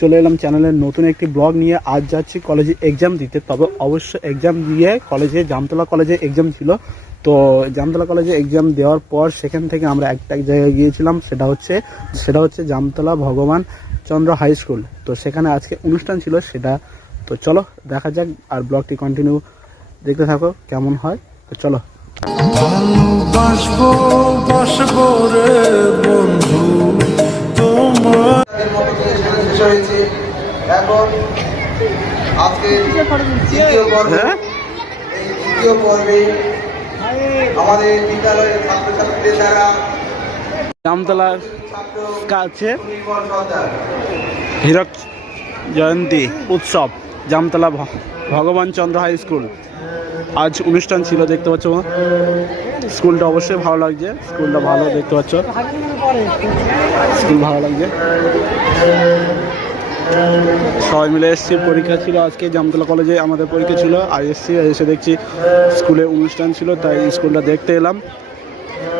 চলে এলাম চ্যানেলের নতুন একটি ব্লগ নিয়ে। আজ যাচ্ছি কলেজে এক্সাম দিতে, তবে অবশ্য এক্সাম দিয়ে কলেজে জামতলা কলেজে এক্সাম ছিল। তো জামতলা কলেজে এক্সাম দেওয়ার পর সেখান থেকে আমরা একটা জায়গায় গিয়েছিলাম, সেটা হচ্ছে জামতলা ভগবান চন্দ্র হাই স্কুল। তো সেখানে আজকে অনুষ্ঠান ছিল সেটা। তো চলো দেখা যাক, আর ব্লগটি কন্টিনিউ দেখতে থাকো কেমন হয়। তো চলো। এখন আজকে দ্বিতীয় পর্বে আমাদের বিদ্যালয়ের ছাত্রছাত্রীদের দ্বারা জামতলার কাছে হীরক জয়ন্তী উৎসব জামতলা ভগবান চন্দ্র হাই স্কুল আজ অনুষ্ঠান ছিল। দেখতে পাচ্ছ স্কুলটা অবশ্যই ভালো লাগছে, স্কুলটা ভালো দেখতে পাচ্ছ, স্কুল ভালো লাগছে। সবাই মিলে এসেছি, পরীক্ষা ছিল আজকে জামতলা কলেজে আমাদের পরীক্ষা ছিল। আর এসে দেখছি স্কুলে অনুষ্ঠান ছিল, তাই স্কুলটা দেখতে এলাম।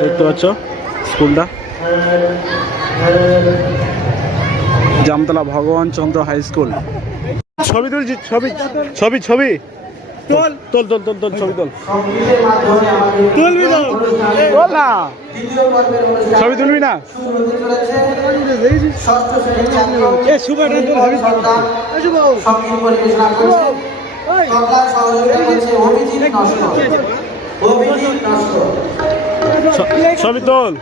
দেখতে পাচ্ছ স্কুলটা জামতলা ভগবান চন্দ্র হাই স্কুল। ছবি তুলছি, ছবি ছবি ছবি তোল তোল তোল তোল তোল ছবি তোল, তুলবি তো তোল না, ছবি তুলবি না। ছবি তোল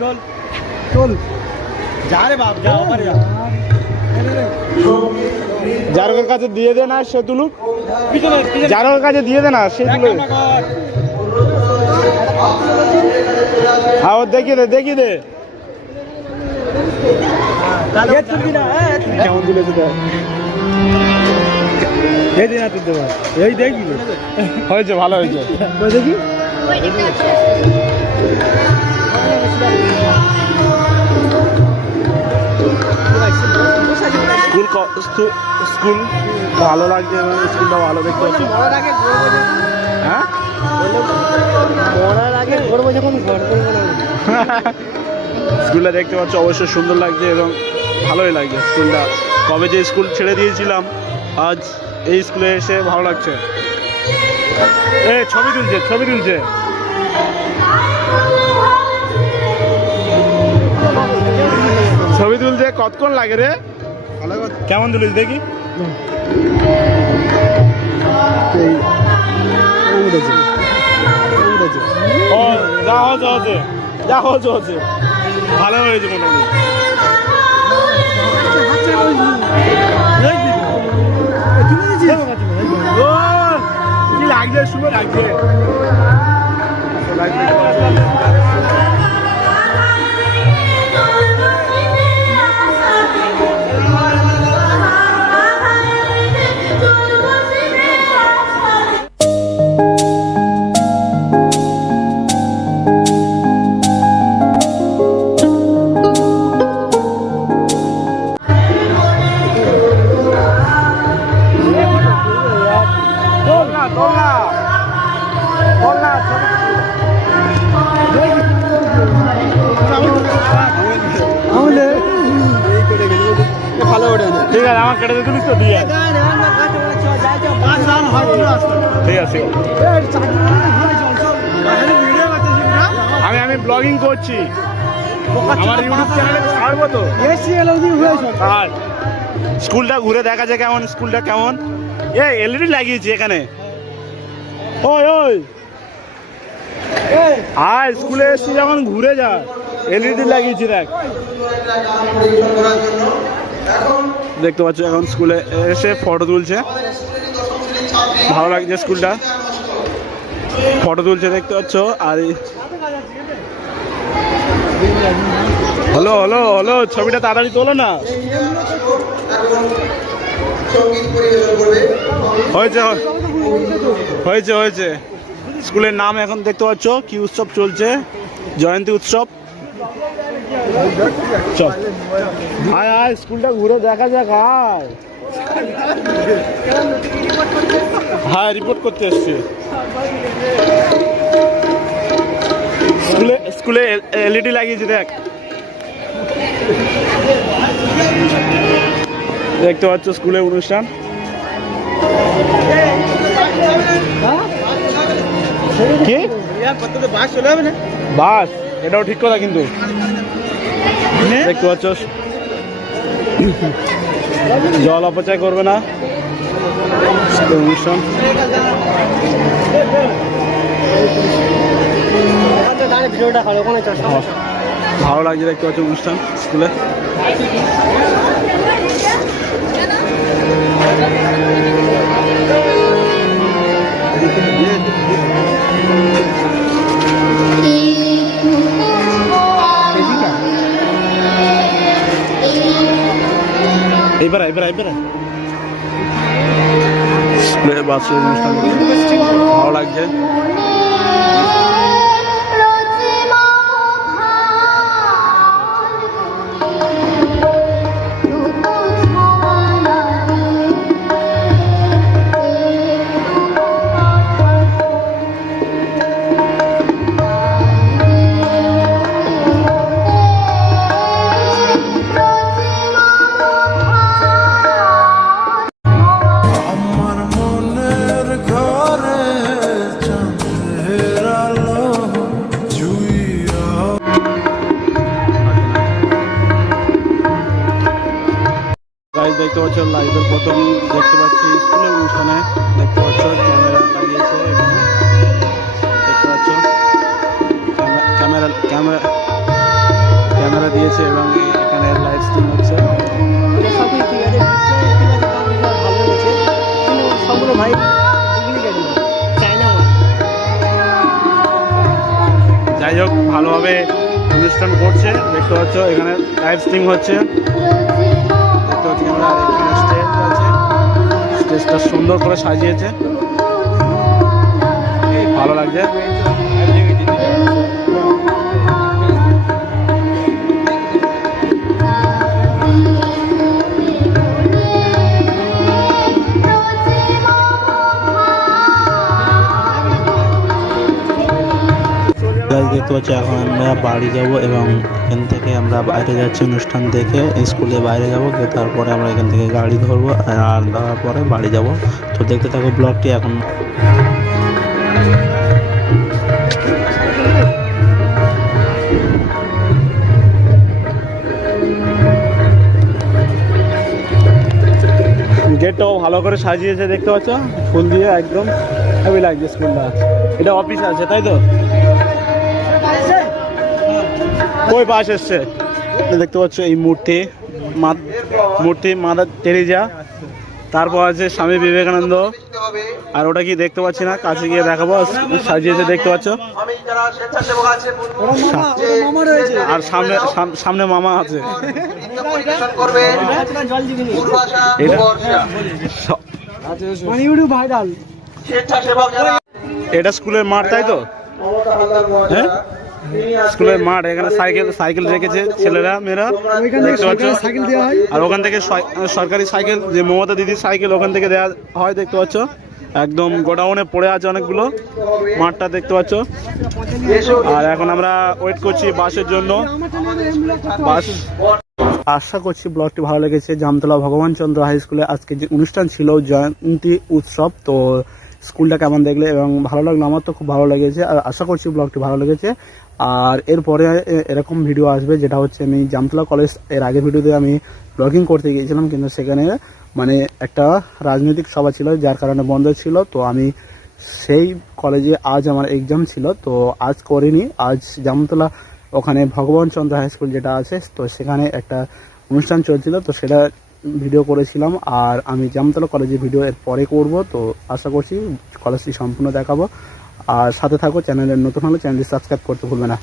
তোল তোল, যা রে বাপ যা, যার কাছে দিয়ে দে না সে তুলুক, যার কাছে দিয়ে দে না সে তুলুক। হ্যাঁ ও দেখিয়ে দে, দেখিয়ে দে কেমন তুলেছে তো, এই দেখবি হয়েছে, ভালো হয়েছে। দেখি স্কুল ভালো লাগছে, স্কুলটা ভালো দেখতে পাচ্ছি। হ্যাঁ স্কুলটা দেখতে পাচ্ছ অবশ্যই সুন্দর লাগছে এবং ভালোই লাগছে স্কুলটা। কবে যে স্কুল ছেড়ে দিয়েছিলাম, আজ এই স্কুলে এসে ভালো লাগছে। ছবি তুলছে, ছবি তুলছে। ছবি তুলতে কতক্ষণ লাগে রে? কেমন তুলিস দেখি। যা হচ্ছে যা হচ্ছে ভালো হয়েছে মোটামুটি। কি লাগছে, শুভ লাগছে। ঠিক আছে, আমার কেটে তুলিস তো দিয়ে। ঠিক আছে, আমি ব্লগিং করছি, আমার ইউটিউব চ্যানেলে ছাড়বো তো। আর স্কুলটা ঘুরে দেখা যায় কেমন, স্কুলটা কেমন। এলইডি লাগিয়েছি এখানে। ওই ওই আর স্কুলে এসছি যখন ঘুরে যা, এলইডি লাগিয়েছি দেখ। দেখতে পাচ্ছ এখন স্কুলে এসে ফটো তুলছে, ভালো লাগছে স্কুলটা, ফটো তুলছে দেখতে পাচ্ছ। আর হলো হলো হলো ছবিটা তাড়াতাড়ি তোলো না। হয়েছে হয়েছে হয়েছে। স্কুলের নাম এখন দেখতে পাচ্ছ কি উৎসব চলছে, জয়ন্তী উৎসব। চল আয় আয়, স্কুলটা ঘুরে দেখা যাক। হ্যাঁ রিপোর্ট করতে এসছি। স্কুলে এলইডি লাগিয়েছি দেখ। দেখতে পাচ্ছ স্কুলের অনুষ্ঠান। কি বাস, এটাও ঠিক কথা কিন্তু। দেখতে পাচ্ছ জল অপচয় করবে না, অনুষ্ঠান। ভালো লাগছে দেখতে পাচ্ছ অনুষ্ঠান স্কুলে। এবার বাসের অনুষ্ঠান ভালো লাগছে। দেখতে পাচ্ছ লাইভের প্রথম দেখতে পাচ্ছি স্কুলের অনুষ্ঠানে। দেখতে পাচ্ছ ক্যামেরা লাগিয়েছে এখানে, দেখতে পাচ্ছ ক্যামেরা দিয়েছে এবং এখানে লাইভ স্ট্রিম হচ্ছে। যাই হোক ভালোভাবে অনুষ্ঠান করছে। দেখতে পাচ্ছ এখানে লাইভ স্ট্রিম হচ্ছে। স্টেজটা সুন্দর করে সাজিয়েছে, ভালো লাগছে। দেখতে পাচ্ছি এখন আমরা বাড়ি যাব এবং এখান থেকে আমরা বাইরে যাচ্ছি অনুষ্ঠান দেখে, স্কুলে বাইরে যাব, তারপরে আমরা এখান থেকে গাড়ি ধরবো আর ধরার পরে বাড়ি যাব। তো দেখতে থাকো ব্লগটি। এখন গেটটাও ভালো করে সাজিয়েছে, দেখতে পাচ্ছ ফুল দিয়ে একদম হেভি লাগছে স্কুলটা। এটা অফিস আছে তাই তো? কই পাশ এসছে দেখতে পাচ্ছ এই মূর্তি মাদার টেরেজা, তারপর আছে স্বামী বিবেকানন্দ, আর ওটা কি দেখতে পাচ্ছি না, কাছে গিয়ে দেখাবো। সাজিয়েছে দেখতে পাচ্ছ, আর সামনে মামা আছে। এটা স্কুলের মাঠ তাই তো? হ্যাঁ স্কুলের মাঠ, এখানে সাইকেল রেখেছে ছেলেরা মেয়েরা দেখতে পাচ্ছ। আর ওখান থেকে সরকারি সাইকেল, যে মমতা দিদির সাইকেল, ওখান থেকে দেওয়া হয় দেখতে পাচ্ছ। একদম গোডাউনে পড়ে আছে অনেকগুলো, মাঠটা দেখতে পাচ্ছ। আর এখন আমরা ওয়েট করছি বাসের জন্য। বাস, আশা করছি ব্লগটি ভালো লেগেছে। জামতলা ভগবান চন্দ্র হাই স্কুলে আজকে যে অনুষ্ঠান ছিল জয়ন্তী উৎসব, তো স্কুলটা কেমন দেখলে এবং ভালো লাগলো? আমার তো খুব ভালো লেগেছে, আর আশা করছি ব্লগটি ভালো লেগেছে। আর এরপরে এরকম ভিডিও আসবে, যেটা হচ্ছে আমি জামতলা কলেজ, এর আগে ভিডিওতে আমি ব্লগিং করতে গিয়েছিলাম, কিন্তু সেখানে মানে একটা রাজনৈতিক সভা ছিল যার কারণে বন্ধ ছিল। তো আমি সেই কলেজে আজ আমার এক্সাম ছিল, তো আজ করিনি। আজ জামতলা ওখানে ভগবান চন্দ্র হাই স্কুল যেটা আছে, তো সেখানে একটা অনুষ্ঠান চলছিল, তো সেটা ভিডিও করেছিলাম। আর আমি জামতলা কলেজে ভিডিও এর পরে করব, তো আশা করছি কলেজটি সম্পূর্ণ দেখাবো। আর সাথে থাকো, চ্যানেলের নতুন হলে চ্যানেলটি সাবস্ক্রাইব করতে ভুলবে না।